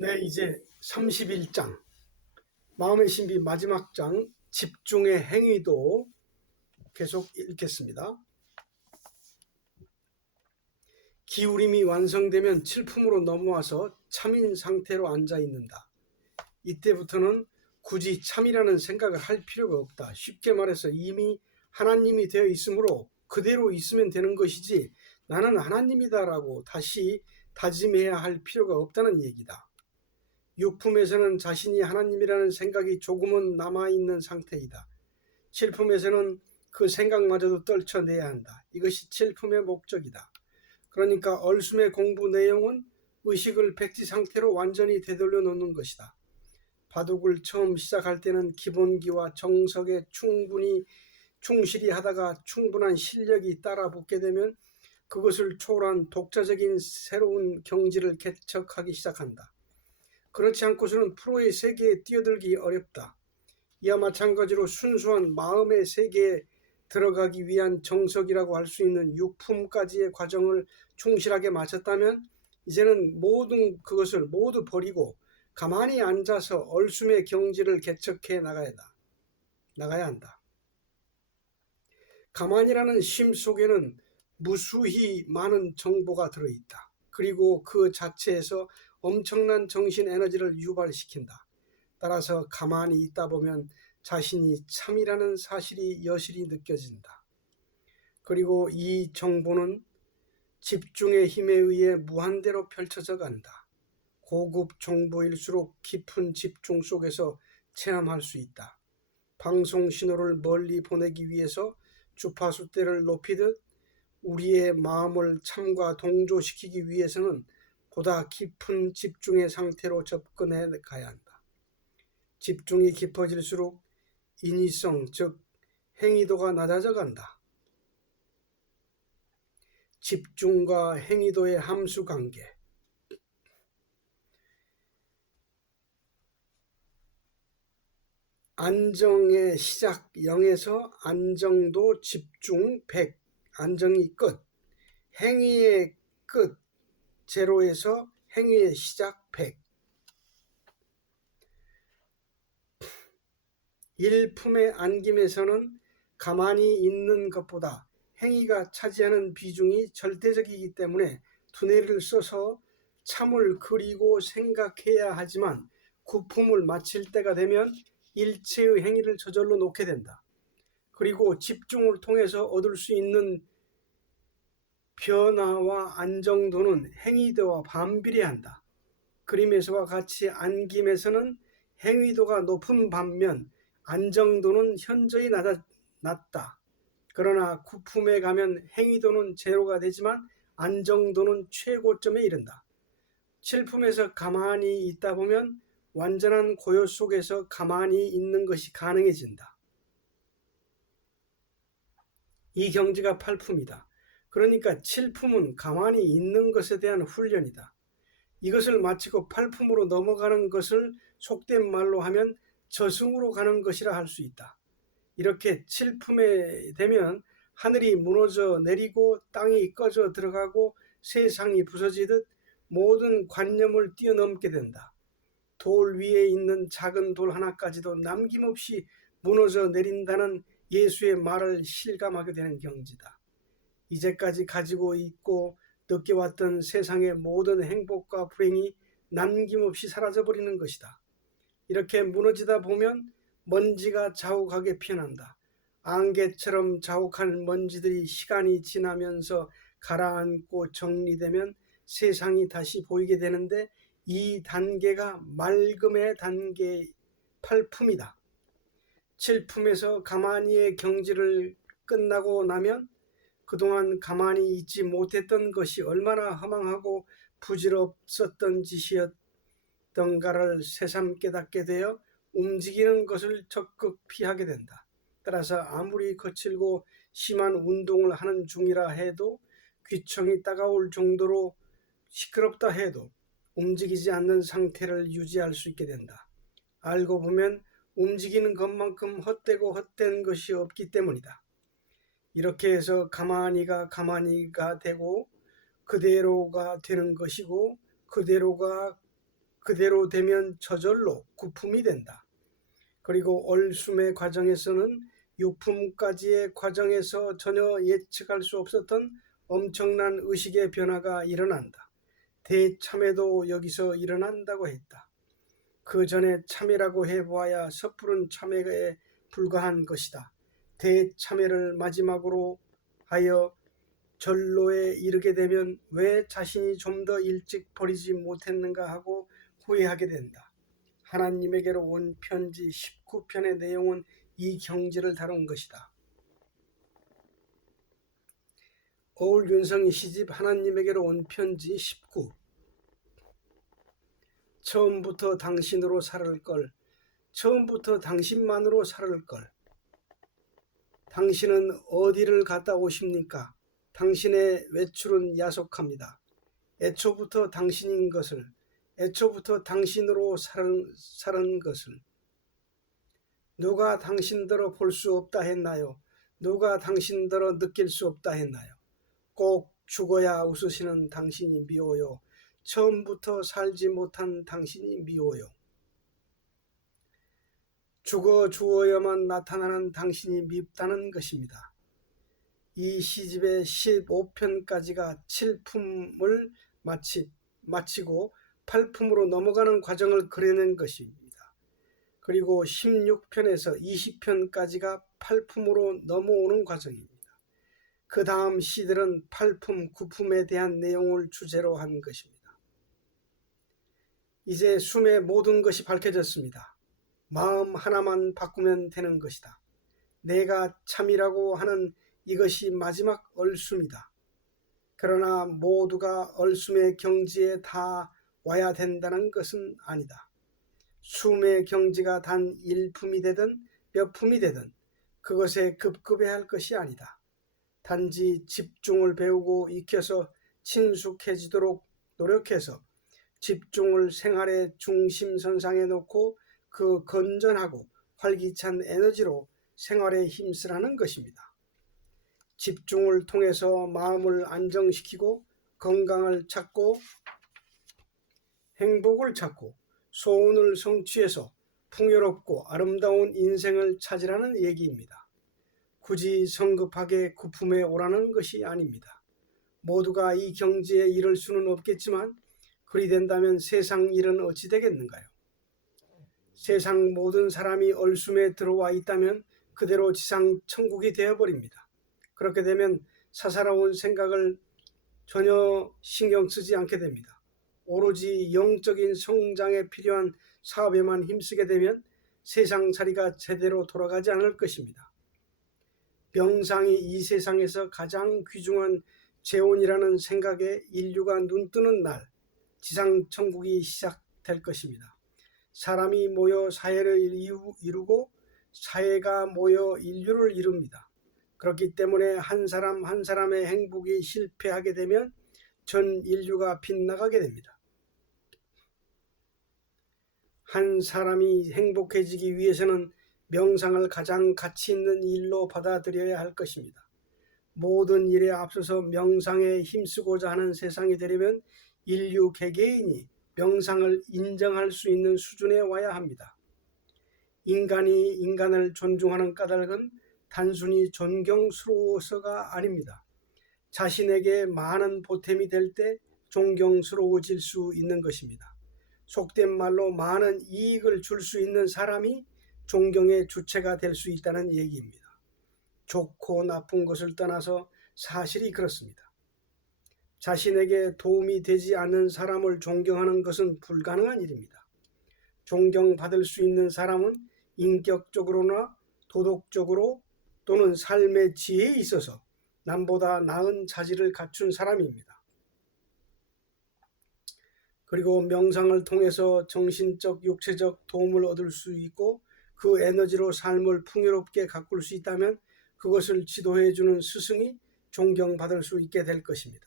네, 이제 31장 마음의 신비 마지막 장 집중의 행위도 계속 읽겠습니다. 기울임이 완성되면 칠품으로 넘어와서 참인 상태로 앉아 있는다. 이때부터는 굳이 참이라는 생각을 할 필요가 없다. 쉽게 말해서 이미 하나님이 되어 있으므로 그대로 있으면 되는 것이지 나는 하나님이다라고 다시 다짐해야 할 필요가 없다는 얘기다. 육품에서는 자신이 하나님이라는 생각이 조금은 남아있는 상태이다. 칠품에서는 그 생각마저도 떨쳐내야 한다. 이것이 칠품의 목적이다. 그러니까 얼숨의 공부 내용은 의식을 백지 상태로 완전히 되돌려 놓는 것이다. 바둑을 처음 시작할 때는 기본기와 정석에 충실히 하다가 충분한 실력이 따라붙게 되면 그것을 초월한 독자적인 새로운 경지를 개척하기 시작한다. 그렇지 않고서는 프로의 세계에 뛰어들기 어렵다. 이와 마찬가지로 순수한 마음의 세계에 들어가기 위한 정석이라고 할 수 있는 육품까지의 과정을 충실하게 마쳤다면 이제는 모든 그것을 모두 버리고 가만히 앉아서 얼숨의 경지를 개척해 나가야 한다. 가만이라는 쉼 속에는 무수히 많은 정보가 들어있다. 그리고 그 자체에서 엄청난 정신 에너지를 유발시킨다. 따라서 가만히 있다 보면 자신이 참이라는 사실이 여실히 느껴진다. 그리고 이 정보는 집중의 힘에 의해 무한대로 펼쳐져 간다. 고급 정보일수록 깊은 집중 속에서 체험할 수 있다. 방송 신호를 멀리 보내기 위해서 주파수대를 높이듯 우리의 마음을 참과 동조시키기 위해서는 보다 깊은 집중의 상태로 접근해 가야 한다. 집중이 깊어질수록 인위성, 즉 행위도가 낮아져 간다. 집중과 행위도의 함수관계. 안정의 시작 0에서 안정도 집중 100, 안정이 끝. 행위의 끝 0에서 행위의 시작 100. 일품의 안김에서는 가만히 있는 것보다 행위가 차지하는 비중이 절대적이기 때문에 두뇌를 써서 참을 그리고 생각해야 하지만 구품을 마칠 때가 되면 일체의 행위를 저절로 놓게 된다. 그리고 집중을 통해서 얻을 수 있는 변화와 안정도는 행위도와 반비례한다. 그림에서와 같이 안김에서는 행위도가 높은 반면 안정도는 현저히 낮다. 그러나 구품에 가면 행위도는 제로가 되지만 안정도는 최고점에 이른다. 칠품에서 가만히 있다 보면 완전한 고요 속에서 가만히 있는 것이 가능해진다. 이 경지가 팔품이다. 그러니까 칠품은 가만히 있는 것에 대한 훈련이다. 이것을 마치고 팔품으로 넘어가는 것을 속된 말로 하면 저승으로 가는 것이라 할 수 있다. 이렇게 칠품에 되면 하늘이 무너져 내리고 땅이 꺼져 들어가고 세상이 부서지듯 모든 관념을 뛰어넘게 된다. 돌 위에 있는 작은 돌 하나까지도 남김없이 무너져 내린다는 예수의 말을 실감하게 되는 경지다. 이제까지 가지고 있고 느껴왔던 세상의 모든 행복과 불행이 남김없이 사라져버리는 것이다. 이렇게 무너지다 보면 먼지가 자욱하게 피어난다. 안개처럼 자욱한 먼지들이 시간이 지나면서 가라앉고 정리되면 세상이 다시 보이게 되는데 이 단계가 맑음의 단계 팔품이다. 칠품에서 가만히의 경지를 끝나고 나면 그동안 가만히 있지 못했던 것이 얼마나 허망하고 부질없었던 짓이었던가를 새삼 깨닫게 되어 움직이는 것을 적극 피하게 된다. 따라서 아무리 거칠고 심한 운동을 하는 중이라 해도 귀청이 따가울 정도로 시끄럽다 해도 움직이지 않는 상태를 유지할 수 있게 된다. 알고 보면 움직이는 것만큼 헛되고 헛된 것이 없기 때문이다. 이렇게 해서 가만히가 되고 그대로가 되는 것이고 그대로가 그대로 되면 저절로 구품이 된다. 그리고 얼숨의 과정에서는 유품까지의 과정에서 전혀 예측할 수 없었던 엄청난 의식의 변화가 일어난다. 대참회도 여기서 일어난다고 했다. 그 전에 참회라고 해보아야 섣부른 참회에 불과한 것이다. 대참회를 마지막으로 하여 절로에 이르게 되면 왜 자신이 좀 더 일찍 버리지 못했는가 하고 후회하게 된다. 하나님에게로 온 편지 19편의 내용은 이 경지를 다룬 것이다. 어울윤성의 시집 하나님에게로 온 편지 19. 처음부터 당신으로 살을 걸, 처음부터 당신만으로 살을 걸. 당신은 어디를 갔다 오십니까? 당신의 외출은 야속합니다. 애초부터 당신인 것을, 애초부터 당신으로 사는 것을. 누가 당신더러 볼 수 없다 했나요? 누가 당신더러 느낄 수 없다 했나요? 꼭 죽어야 웃으시는 당신이 미워요. 처음부터 살지 못한 당신이 미워요. 죽어 주어야만 나타나는 당신이 밉다는 것입니다. 이 시집의 15편까지가 7품을 마치고 8품으로 넘어가는 과정을 그려낸 것입니다. 그리고 16편에서 20편까지가 8품으로 넘어오는 과정입니다. 그 다음 시들은 8품, 9품에 대한 내용을 주제로 한 것입니다. 이제 숨의 모든 것이 밝혀졌습니다. 마음 하나만 바꾸면 되는 것이다. 내가 참이라고 하는 이것이 마지막 얼숨이다. 그러나 모두가 얼숨의 경지에 다 와야 된다는 것은 아니다. 숨의 경지가 단 1품이 되든 몇 품이 되든 그것에 급급해야 할 것이 아니다. 단지 집중을 배우고 익혀서 친숙해지도록 노력해서 집중을 생활의 중심선상에 놓고 그 건전하고 활기찬 에너지로 생활에 힘쓰라는 것입니다. 집중을 통해서 마음을 안정시키고 건강을 찾고 행복을 찾고 소원을 성취해서 풍요롭고 아름다운 인생을 찾으라는 얘기입니다. 굳이 성급하게 구품에 오라는 것이 아닙니다. 모두가 이 경지에 이를 수는 없겠지만 그리 된다면 세상 일은 어찌 되겠는가요? 세상 모든 사람이 얼숨에 들어와 있다면 그대로 지상 천국이 되어버립니다. 그렇게 되면 사사로운 생각을 전혀 신경 쓰지 않게 됩니다. 오로지 영적인 성장에 필요한 사업에만 힘쓰게 되면 세상살이가 제대로 돌아가지 않을 것입니다. 명상이 이 세상에서 가장 귀중한 재원이라는 생각에 인류가 눈뜨는 날 지상 천국이 시작될 것입니다. 사람이 모여 사회를 이루고 사회가 모여 인류를 이룹니다. 그렇기 때문에 한 사람 한 사람의 행복이 실패하게 되면 전 인류가 빗나가게 됩니다. 한 사람이 행복해지기 위해서는 명상을 가장 가치 있는 일로 받아들여야 할 것입니다. 모든 일에 앞서서 명상에 힘쓰고자 하는 세상이 되려면 인류 개개인이 명상을 인정할 수 있는 수준에 와야 합니다. 인간이 인간을 존중하는 까닭은 단순히 존경스러워서가 아닙니다. 자신에게 많은 보탬이 될 때 존경스러워질 수 있는 것입니다. 속된 말로 많은 이익을 줄 수 있는 사람이 존경의 주체가 될 수 있다는 얘기입니다. 좋고 나쁜 것을 떠나서 사실이 그렇습니다. 자신에게 도움이 되지 않는 사람을 존경하는 것은 불가능한 일입니다. 존경받을 수 있는 사람은 인격적으로나 도덕적으로 또는 삶의 지혜에 있어서 남보다 나은 자질을 갖춘 사람입니다. 그리고 명상을 통해서 정신적, 육체적 도움을 얻을 수 있고 그 에너지로 삶을 풍요롭게 가꿀 수 있다면 그것을 지도해주는 스승이 존경받을 수 있게 될 것입니다.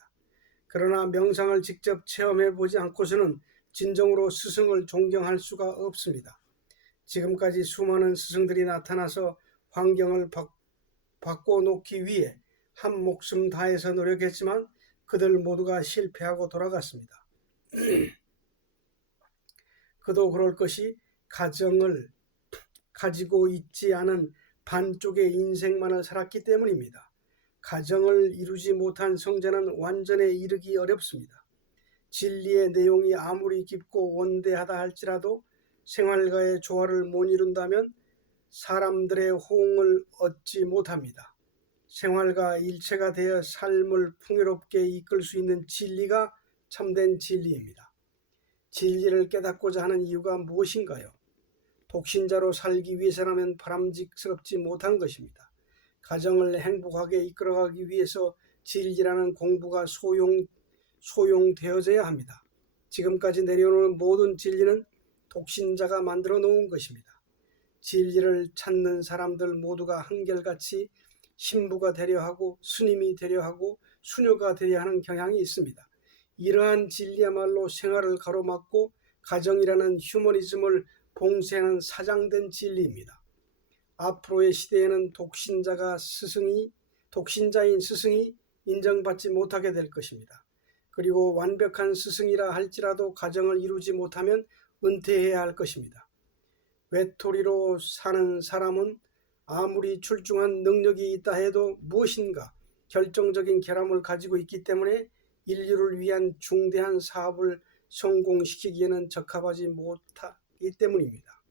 그러나 명상을 직접 체험해보지 않고서는 진정으로 스승을 존경할 수가 없습니다. 지금까지 수많은 스승들이 나타나서 환경을 바꿔놓기 위해 한 목숨 다해서 노력했지만 그들 모두가 실패하고 돌아갔습니다. 그도 그럴 것이 가정을 가지고 있지 않은 반쪽의 인생만을 살았기 때문입니다. 가정을 이루지 못한 성자는 완전에 이르기 어렵습니다. 진리의 내용이 아무리 깊고 원대하다 할지라도 생활과의 조화를 못 이룬다면 사람들의 호응을 얻지 못합니다. 생활과 일체가 되어 삶을 풍요롭게 이끌 수 있는 진리가 참된 진리입니다. 진리를 깨닫고자 하는 이유가 무엇인가요? 독신자로 살기 위해서라면 바람직스럽지 못한 것입니다. 가정을 행복하게 이끌어가기 위해서 진리라는 공부가 소용되어져야 합니다. 지금까지 내려오는 모든 진리는 독신자가 만들어 놓은 것입니다. 진리를 찾는 사람들 모두가 한결같이 신부가 되려 하고 스님이 되려 하고 수녀가 되려 하는 경향이 있습니다. 이러한 진리야말로 생활을 가로막고 가정이라는 휴머니즘을 봉쇄하는 사장된 진리입니다. 앞으로의 시대에는 독신자인 스승이 인정받지 못하게 될 것입니다. 그리고 완벽한 스승이라 할지라도 가정을 이루지 못하면 은퇴해야 할 것입니다. 외톨이로 사는 사람은 아무리 출중한 능력이 있다 해도 무엇인가 결정적인 결함을 가지고 있기 때문에 인류를 위한 중대한 사업을 성공시키기에는 적합하지 못하기 때문입니다.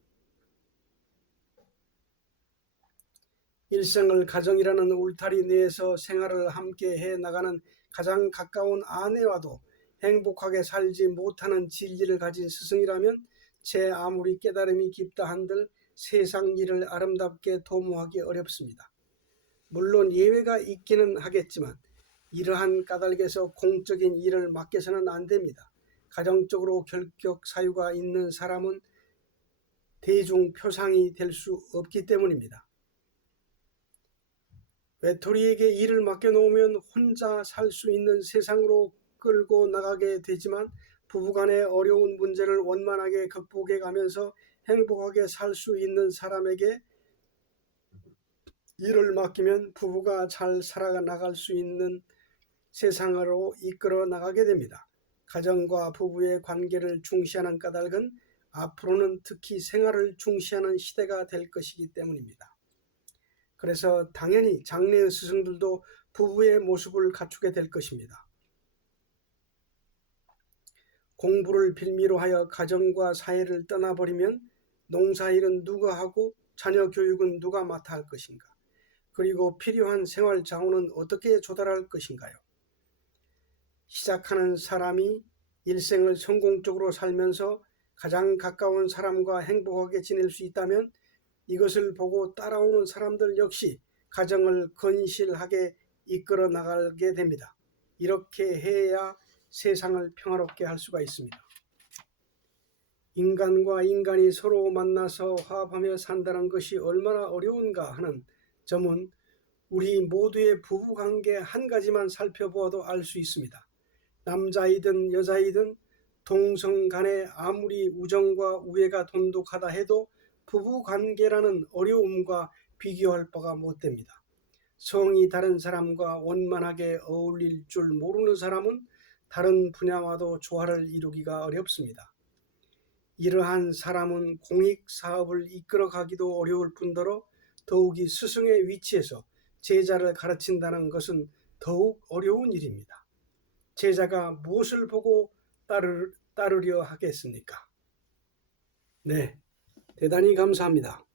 일생을 가정이라는 울타리 내에서 생활을 함께 해나가는 가장 가까운 아내와도 행복하게 살지 못하는 진리를 가진 스승이라면 제 아무리 깨달음이 깊다 한들 세상 일을 아름답게 도모하기 어렵습니다. 물론 예외가 있기는 하겠지만 이러한 까닭에서 공적인 일을 맡겨서는 안 됩니다. 가정적으로 결격 사유가 있는 사람은 대중 표상이 될 수 없기 때문입니다. 외톨이에게 일을 맡겨놓으면 혼자 살 수 있는 세상으로 끌고 나가게 되지만 부부간의 어려운 문제를 원만하게 극복해 가면서 행복하게 살 수 있는 사람에게 일을 맡기면 부부가 잘 살아나갈 수 있는 세상으로 이끌어 나가게 됩니다. 가정과 부부의 관계를 중시하는 까닭은 앞으로는 특히 생활을 중시하는 시대가 될 것이기 때문입니다. 그래서 당연히 장래의 스승들도 부부의 모습을 갖추게 될 것입니다. 공부를 빌미로 하여 가정과 사회를 떠나버리면 농사일은 누가 하고 자녀 교육은 누가 맡아 할 것인가? 그리고 필요한 생활 자원은 어떻게 조달할 것인가요? 시작하는 사람이 일생을 성공적으로 살면서 가장 가까운 사람과 행복하게 지낼 수 있다면 이것을 보고 따라오는 사람들 역시 가정을 건실하게 이끌어 나가게 됩니다. 이렇게 해야 세상을 평화롭게 할 수가 있습니다. 인간과 인간이 서로 만나서 화합하며 산다는 것이 얼마나 어려운가 하는 점은 우리 모두의 부부관계 한 가지만 살펴보아도 알 수 있습니다. 남자이든 여자이든 동성 간에 아무리 우정과 우애가 돈독하다 해도 부부관계라는 어려움과 비교할 바가 못됩니다. 성이 다른 사람과 원만하게 어울릴 줄 모르는 사람은 다른 분야와도 조화를 이루기가 어렵습니다. 이러한 사람은 공익사업을 이끌어가기도 어려울 뿐더러 더욱이 스승의 위치에서 제자를 가르친다는 것은 더욱 어려운 일입니다. 제자가 무엇을 보고 따르려 하겠습니까? 네, 대단히 감사합니다.